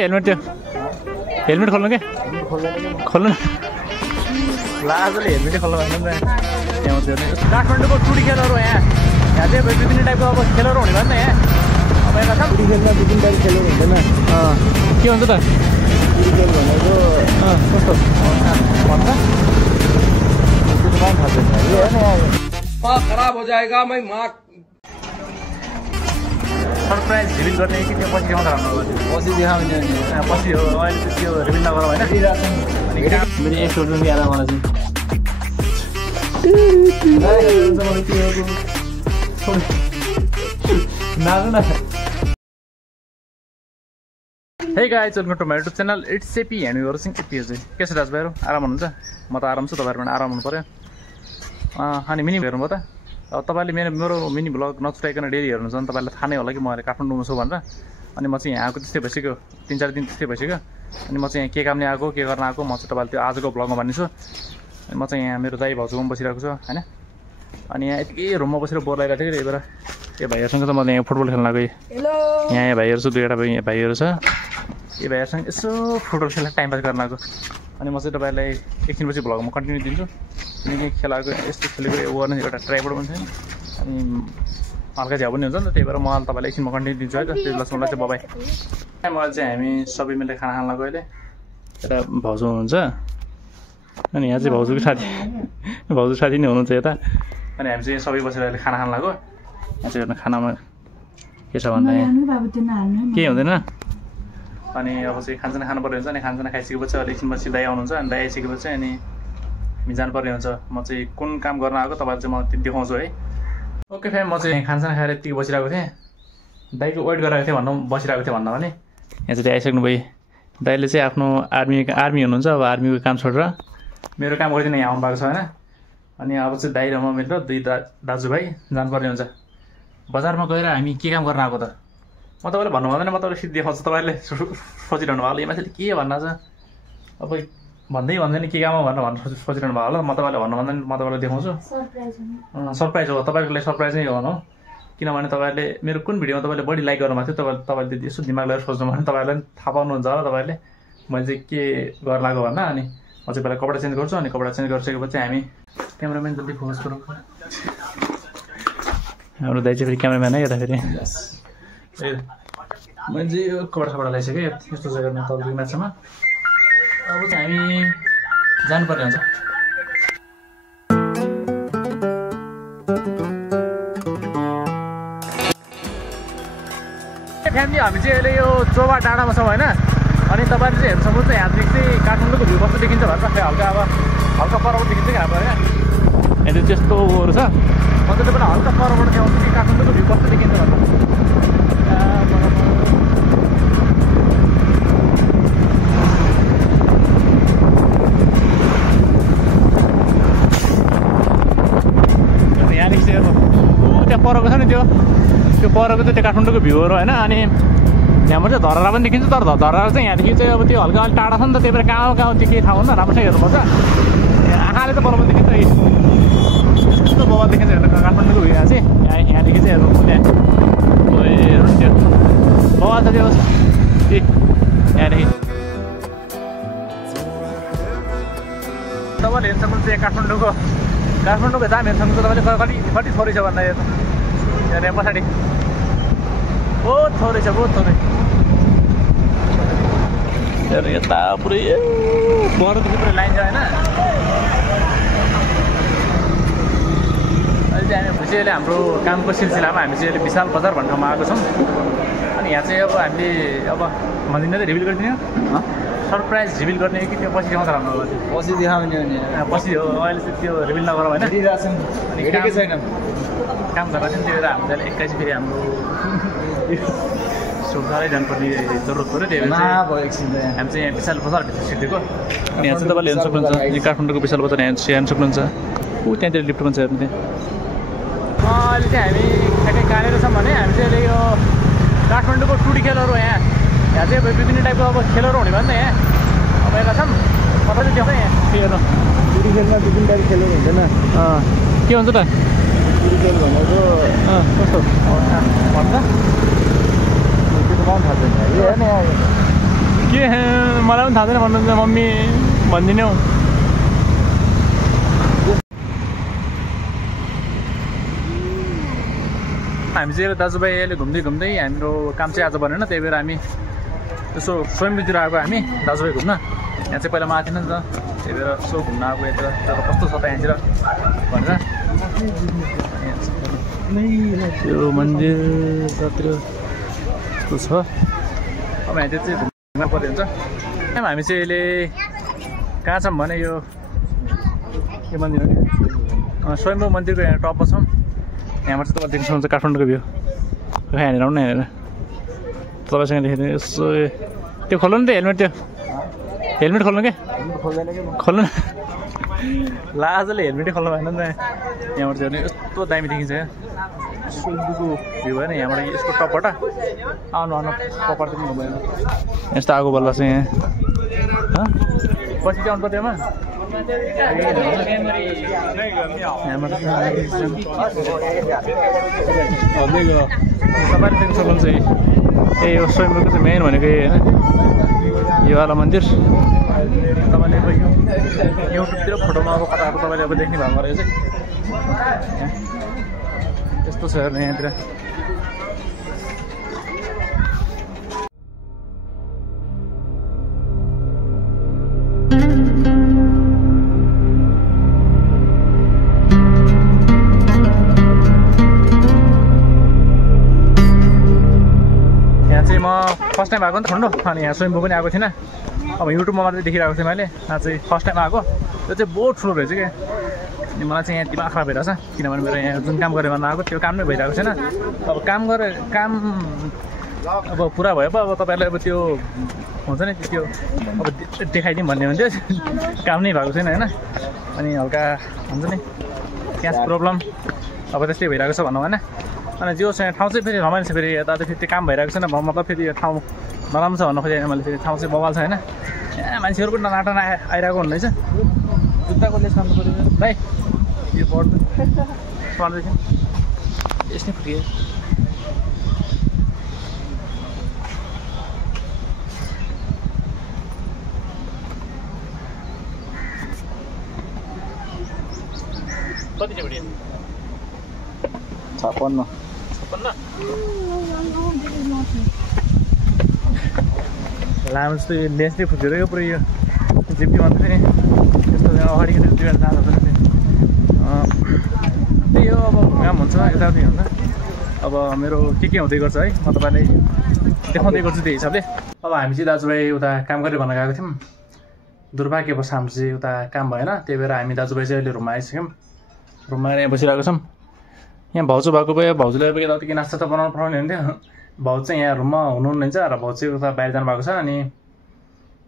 helmet त्यो helmet खोल्नु के खोल्नु लाजले हेलमेटै खोल्नु भएन नि त काठमाडौँको टुडी खेलहरू यहाँ चाहिँ विभिन्न टाइपको अब खेलहरू हुने भयो नि त यहाँ अब यता छ टुडी खेलमा विभिन्न टाइपको खेलहरू हुँदैन के हुन्छ त टुडी खेल भनेको कस्तो भन्छ खराब हो जाएगा मैं माँ सरप्राइज रिभिल गर्ने कि त्यो पछि देखाउँदा राम्रो पछि देखाउने पछि हो अहिले त्यो रिभिल नगर होइन अनि मेरो एक सोल्डर पनि आएर मलाई चाहिँ hey guys welcome to my YouTube channel it's सेपी हामी गर्छौँ के चाहिँ के छ दाजुभाइहरू आराम हुनुहुन्छ म त आराम छु तपाईँहरू पनि आराम हुनु पऱ्यो अनि मिनी हेर्नुभयो त अब तपाईँले मेरो मिनी भ्लग नछुटाइकन डेली हेर्नुहुन्छ भने तपाईँलाई थाहा नै होला कि म अहिले काठमाडौँमा छु भनेर अनि म चाहिँ यहाँ आएको त्यस्तै भइसक्यो 3-4 दिन त्यस्तै भइसक्यो अनि म चाहिँ यहाँ के कामले आएको के गर्न आएको म चाहिँ तपाईँलाई त्यो आजको भ्लगमा भन्नेछु अनि म चाहिँ यहाँ मेरो दाइ भाउजूमा बसिरहेको छु होइन अनि यहाँ यतिकै रुममा बसेर बोर लगाइरहेको थिएँ कि बेला यो भाइहरूसँग त म यहाँ फुटबल खेल्न गएँ यहाँ भाइहरू छ 2-वटा भाइहरू छ यो भाइहरूसँग यसो फुटबल खेल्न टाइम पास गर्न आएको अनि म चाहिँ तपाईँलाई एकछिनपछि भ्लगमा कन्टिन्यू दिन्छु अनि खेलाएको यस्तो खेलेको एवारनेस एउटा ट्राइपोड पनि छ अनि हल्का झ्याउ पनि हुन्छ नि त त्यही भएर म तपाईँलाई एकछिनमा कन्टिन्यू दिन्छु है त त्यति बेलासम्मलाई चाहिँ बबाई मलाई चाहिँ हामी सबै मिलेर खाना खान लाग्यो अहिले यता भाउजू हुनुहुन्छ अनि यहाँ चाहिँ भाउजूको साथी नै हुनुहुन्छ यता अनि हामी चाहिँ सबै बसेर अहिले खाना खान लाग्यो यहाँ चाहिँ हेर्नु खानामा के छ भन्दा केही हुँदैन अनि अब चाहिँ खानसाना खानुपर्ने हुन्छ अनि खानसाना खाइसकेपछि अहिले एकछिनपछि दाइ आउनुहुन्छ अनि दाइ आइसकेपछि अनि हामी जानुपर्ने हुन्छ म चाहिँ कुन काम गर्न आएको तपाईँलाई चाहिँ म त्यो देखाउँछु है ओके फ्याम म चाहिँ खानसाना खाएर यतिकै बसिरहेको थिएँ दाइको वेट गराएको थिएँ भन्नु बसिरहेको थिएँ भन्दा पनि यहाँ चाहिँ दाइ आइसक्नु भयो दाइले चाहिँ आफ्नो आर्मी हुनुहुन्छ अब आर्मीको काम छोडेर मेरो काम गरिदिन यहाँ आउनु भएको छ होइन अनि अब चाहिँ दाइ र म मिलेर 2 दाजुभाइ जानुपर्ने हुन्छ बजारमा गएर हामी के काम गर्न आएको त म तपाईँलाई भन्नु भन्दैन म तपाईँलाई सिधै देखाउँछु तपाईँले सोचिरहनु भयो होला यो मान्छेले के भन्न छ अब भन्दैन के काम हो भनेर सोचिरहनु भयो होला म तपाईँलाई भन्नु भन्दैन म तपाईँलाई देखाउँछु सरप्राइज हो तपाईँको लागि सरप्राइज नै हो भनौँ किनभने तपाईँले मेरो कुन भिडियोमा तपाईँले बढी लाइक गर्नुभएको थियो तपाईँले यसो दिमाग लगाएर सोच्नु भने तपाईँलाई थाहा पाउनुहुन्छ होला तपाईँले मैले चाहिँ के गर्न लाग्यो भन्दा अनि म चाहिँ पहिला कपडा चेन्ज गर्छु अनि कपडा चेन्ज गरिसकेपछि हामी क्यामेराम्यान जल्दी फोकस गरौँ हाम्रो दाइ चाहिँ फेरि क्यामेराम्यान है यता फेरि मैले चाहिँ यो कपडा लगाइसकेँ यस्तो जग्गामा तपाईँको माछामा अब चाहिँ हामी जानुपर्ने हुन्छ फ्यामिली हामी चाहिँ अहिले यो चोबा डाँडामा छौँ होइन अनि तपाईँले चाहिँ हेर्नु सक्नुहुन्छ यहाँदेखि चाहिँ काठमाडौँको भ्यू कस्तो देखिन्छ भन्छ हल्का अब हल्का परबाट देखिन्छ कि हाम्रो होइन यहाँ चाहिँ त्यस्तोहरू छ म चाहिँ तपाईँलाई हल्का परबाट देखाउँछु कि काठमाडौँको भ्यू कस्तो देखिन्छ भन्छ यहाँदेखि चाहिँ त्यहाँ परको छ नि त्यो परको चाहिँ त्यो काठमाडौँको भ्यूहरू होइन अनि यहाँबाट चाहिँ धरहरा पनि देखिन्छ तर धरहरा चाहिँ यहाँदेखि चाहिँ अब त्यो हल्का अलिक टाढा छ नि त त्यही भएर कहाँ त्यो केही थाहा हुँदैन राम्रोसँग हेर्नुपर्छ आँखाले त बराबर देखिन्छ यस्तो बबाल देखिन्छ हेर्नु काठमाडौँको भ्यू यहाँ चाहिँ यहाँदेखि चाहिँ हेर्नु त्यहाँ हेर्नु त्यो बबाल छ त्यो यहाँदेखि तपाईँले हेर्नु सक्नुहुन्छ यहाँ काठमाडौँको दाम हेर्नु सक्नुहुन्छ तपाईँले कति थोरै छ भन्दा यहाँ पछाडि बहुत थोरै छ बहुत थोरै यता पुरै बरदेखि पुरै लाइन छ होइन अहिले चाहिँ हामी चाहिँ अहिले हाम्रो कामको सिलसिलामा हामी चाहिँ अहिले विशाल बजार भन्ने ठाउँमा आएको छौँ अनि यहाँ चाहिँ अब हामीले अब भन्दिनँ त रिभिल गरिदिने सरप्राइज रिभिल गर्ने कि त्यो पछि देखाउँदा राम्रो पछि देखाउने पछि हो अहिले चाहिँ त्यो रिभिल नगर होइन अनि के छैन काम गर्दा चाहिँ त्यही भएर हामीले 21 फेरि हाम्रो सुधारै जानुपर्ने जरुरत पऱ्यो त्यही भएर हामी चाहिँ यहाँ विशाल बजारभित्र सिक्दिएको अनि यहाँ चाहिँ तपाईँले हेर्नु सक्नुहुन्छ यो काठमाडौँको विशाल बजार यहाँ हेर्नु सक्नुहुन्छ ऊ त्यहाँतिर लिफ्ट पनि छ हेर्नु त्यहाँ अहिले चाहिँ हामी ठ्याक्कै कहाँनिर छौँ भने हामी चाहिँ अहिले यो काठमाडौँको टुडी खेलहरू यहाँ चाहिँ विभिन्न टाइपको अब खेलहरू हुने भयो नि त यहाँ अब यता छौँ तपाईँले देखाएँ यहाँ के हेर्नु टुडी खेलमा विभिन्न टाइपको खेलहरू हुँदैन के हुन्छ त टुडी खेल भनेको कस्तो भन्छ त्यो त थाहा छैन मलाई पनि थाहा छैन भन्नुहुन्छ मम्मी भनिदिने हौ हामी चाहिँ दाजुभाइ अहिले घुम्दै घुम्दै हाम्रो काम चाहिँ आज बनेन त्यही भएर हामी यसो स्वयम्भूतिर आएको हामी दाजुभाइ घुम्न यहाँ चाहिँ पहिला माथि थिएन नि त त्यही भएर यसो घुम्न आएको यता तर कस्तो छ त यहाँतिर भनेर यो मन्दिर जतिर यस्तो छ अब यहाँतिर चाहिँ घुम्न पर्ने हुन्छ हामी चाहिँ अहिले कहाँ छौँ भने यो मन्दिर हो स्वयम्भू मन्दिरको यहाँ टपमा छौँ यहाँबाट चाहिँ तपाईँ देख्न सक्नुहुन्छ काठमाडौँको भ्यू यहाँनिर आउनु न हेरेर तपाईँसँग देखेर यसो त्यो खोल्नु नि त हेलमेट खोल्नु क्या खोल्नु न लाजले हेलमेटै खोल्नु भएन नि त यहाँबाट चाहिँ यस्तो दामी देखिन्छ क्या स्वयम्भूको भ्यू भएन यहाँबाट यसको टपबाट आउनु पकड पनि भएन यस्तो आगो बल्ल चाहिँ यहाँ पछि चाहिँ आउनु पर्छ तपाईँले देख्न सक्नुहुन्छ ए यो स्वयम्भूको चाहिँ मेन भनेको होइन यो वाला मन्दिर तपाईँले अब यो युट्युबतिर फोटोमा अब कता तपाईँले अब देख्ने भएको रहेछ यस्तो छ हेर्नु यहाँतिर फर्स्ट टाइम आएको नि त ठन्डो अनि यहाँ स्वयम्भू पनि आएको थिएन अब युट्युबमा मात्रै देखिरहेको थिएँ मैले यहाँ चाहिँ फर्स्ट टाइम आएको त्यो चाहिँ बहुत ठुलो रहेछ क्या अनि मलाई चाहिँ यहाँ दिमाग खराब भइरहेछ किनभने मेरो यहाँ जुन काम गरेर गर्न आएको त्यो काम नै भइरहेको छैन अब काम अब पुरा भयो अब तपाईँहरूलाई अब त्यो हुन्छ नि त्यो अब देखाइदिउँ भन्ने हुन्थ्यो काम नै भएको छैन होइन अनि हल्का हुन्छ नि क्यास प्रब्लम अब त्यस्तै भइरहेको छ भनौँ होइन अनि जो चाहिँ ठाउँ चाहिँ फेरि रमाइलो छ फेरि यता चाहिँ फेरि त्यो काम भइरहेको छैन मतलब फेरि यो ठाउँ नराम्रो छ भन्नु खोजेँ मैले फेरि ठाउँ चाहिँ बवाल छ होइन मान्छेहरू पनि ननाटन आइरहेको हुँदैछ जुत्ताको लेस खानु पऱ्यो भाइ यो पर्दैन पर्दैछ यस्तै फुट्यो कति चाहिँ बढियो 56 लामो जस्तो यो लेस चाहिँ फुटेर यो पुरै यो जिप्टी मात्रै नि यस्तो अगाडि दुईवटा जाँदा पनि त्यही हो अब काम हुन्छ यताउति हुन्छ अब मेरो के हुँदै गर्छ है म तपाईँलाई देखाउँदै गर्छु त्यही हिसाबले अब हामी चाहिँ दाजुभाइ उता काम गरेर भन्न गएको थियौँ दुर्भाग्यवश हाम्रो चाहिँ उता काम भएन त्यही भएर हामी दाजुभाइ चाहिँ अहिले रुममा आइसक्यौँ रुममा यहाँ बसिरहेको छौँ यहाँ भाउजू भएको भए भाउजूले अब यताउति के नास्ता त बनाउनु पठाउने हुन्थ्यो भाउजू चाहिँ यहाँ रुममा हुनुहुन्छ र भाउजू चाहिँ उता बाहिर जानुभएको छ अनि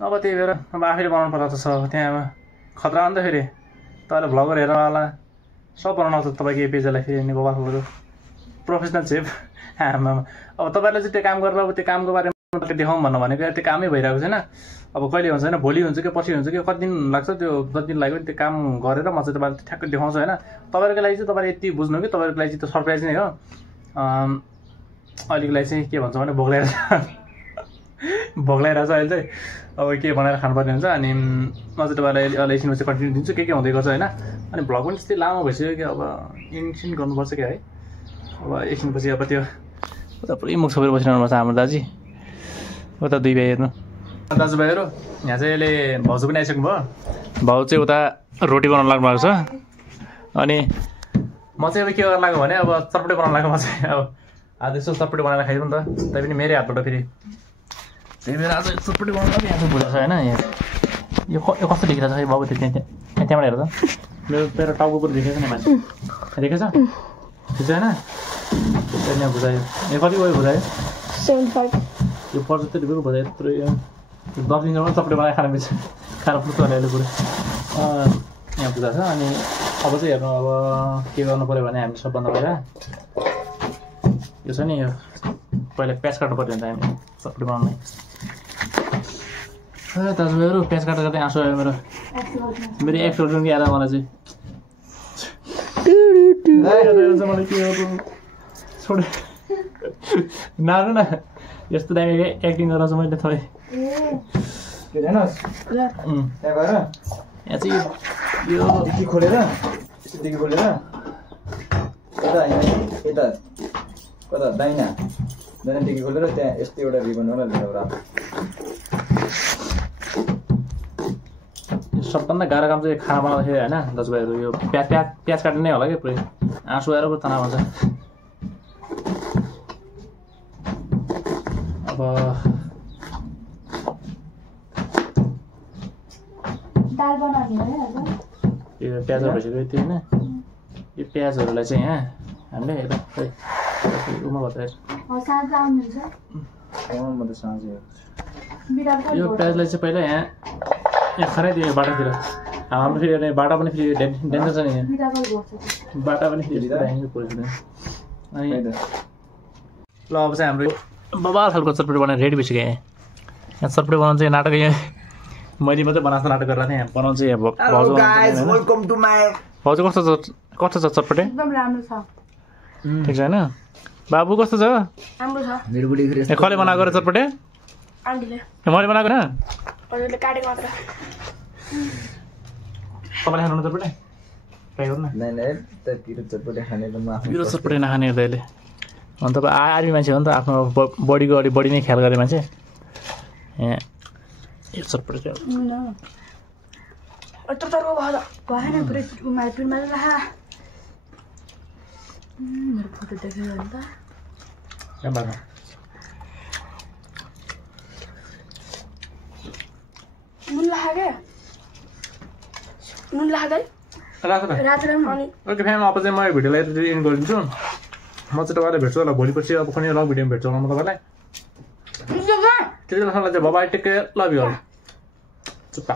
अब त्यही भएर अब आफैले बनाउनु पर्दा त छ त्यहाँ खतरा अन्त फेरि तपाईँले भ्लगर हेर्नवाला सब बनाउनु त तपाईँको यो पेजलाई फेरि नेपाल खालको प्रोफेसनल सेफ आमा अब तपाईँहरूले चाहिँ त्यो काम गरेर अब त्यो कामको बारेमा देखाउँ भन्नु भनेको त्यो कामै भइरहेको छैन अब कहिले हुन्छ होइन भोलि हुन्छ कि पछि हुन्छ कि कति दिन लाग्छ त्यो जति दिन लाग्यो त्यो काम गरेर म चाहिँ तपाईँले ठ्याक्कै देखाउँछु होइन तपाईँहरूको लागि चाहिँ तपाईँले यति बुझ्नु कि तपाईँहरूको लागि चाहिँ त्यो सरप्राइज नै हो अहिलेको लागि चाहिँ के भन्छ भने भोग लगाइरहेछ अहिले चाहिँ अब के बनाएर खानुपर्ने हुन्छ अनि म चाहिँ तपाईँलाई अहिले एकछिनमा चाहिँ कन्टिन्यू दिन्छु के हुँदै गर्छ होइन अनि भ्लग पनि त्यस्तै लामो भइसक्यो कि अब इन्डिसन गर्नुपर्छ क्या है अब एकछिनपछि अब त्यो उता पुरै मुख छोपेर बसिरहनु पर्छ हाम्रो दाजु उता दुई भाइ हेर्नु दाजुभाइहरू यहाँ चाहिँ अहिले भाउजू पनि आइसक्नु भयो भाउ चाहिँ उता रोटी बनाउनु लाग्नु भएको छ अनि म चाहिँ अब के गर्न लाग्यो भने अब चटपटे बनाउनु लाग्यो म चाहिँ अब आज यसो चटपटे बनाएर खाइदिउँ नि त तै पनि मेरै हातबाट फेरि त्यही भएर आज चटपटे बनाउनु पनि यहाँ चाहिँ भुलेको छ होइन यहाँ यो कस्तो देखिरहेको छ है बाबु त्यो त्यहाँबाट हेर त मेरो टाउको पनि देखेको छ नि मान्छे देखेको छ ठिक छ होइन यहाँ बुझायो यो कति गयो बुझायो 75 यो 75 रुपियाँको बुझायो यत्रो 10 दिनसम्म चटपटे बनाएर खानु मिल्छ खानु पुग्छ भने अहिले कुरो यहाँ बुझाएको छ अनि अब चाहिँ हेर्नु अब के गर्नु पऱ्यो भने हामी सबभन्दा पहिला यो छ नि यो पहिला प्याज काट्नु पऱ्यो भने त हामी चटपटे बनाउनु दाजुभाइहरू प्याज काट्दा काट्दै आँसु आयो मेरो एक्सप्लोजन कि आएर मलाई चाहिँ मलाई के हो छोड नार्नु न यस्तो दामी एक्टिङ गरेर चाहिँ मैले थोरै के जानुहोस् त्यहाँ गएर यहाँ चाहिँ यो डिक्की खोलेर यसो डिक्की खोलेर यता होइन यता कता दाहिना डिक्की खोलेर त्यहाँ यस्तो एउटा रिबन होला लिएर सबभन्दा गाह्रो काम चाहिँ खाना बनाउँदाखेरि होइन दाजुभाइहरू यो प्याज काट्नु नै होला कि पुरै आँसु आएर पो तनाव हुन्छ अब यो प्याजहरू भइसक्यो त्यो होइन यो प्याजहरूलाई चाहिँ यहाँ हामीले यता उमा बताएर यो प्याजलाई चाहिँ पहिला यहाँ खराइदियो बाटातिर हाम्रो फेरि बाटा पनि फेरि डेन्जर छ नि यहाँ बाटा पनि फेरि अनि ल अब चाहिँ हाम्रो बबाल खालको चटपटी बनाएर रेडी भइसक्यो यहाँ चटपटी बनाउनु चाहिँ नाटक यहाँ मैले मात्रै बनाएको नाटक गरेर थिएँ बनाउनु चाहिँ भाउजू कस्तो छ चटपटी एकदम राम्रो छ ठिक छ होइन बाबु कस्तो छ राम्रो छ कसले बनाएको र चटपटे आन्टीले मैले बनाएको न हजुरले काटेको मात्र तपाईँले खानु चटपटे ट्राई गर्नु न पिरो चटपटे नखाने दाइले अनि तपाईँ आर्मी मान्छे हो नि त आफ्नो बडीको अलिक बडी नै ख्याल गर्ने मान्छे यहाँ यो चटपटे चाहिँ मेरो फोटो देख्यो भने त नुन लाग्यो ओके फ्याम अब चाहिँ म यो भिडियोलाई यति एन्ड गरिदिन्छु म चाहिँ तपाईँलाई भेट्छु होला भोलि पछि अब कुनै लग भिडियोमा भेट्छु होला म तपाईँलाई त्यति बेलासम्म चाहिँ bye take care love you all चुप्पा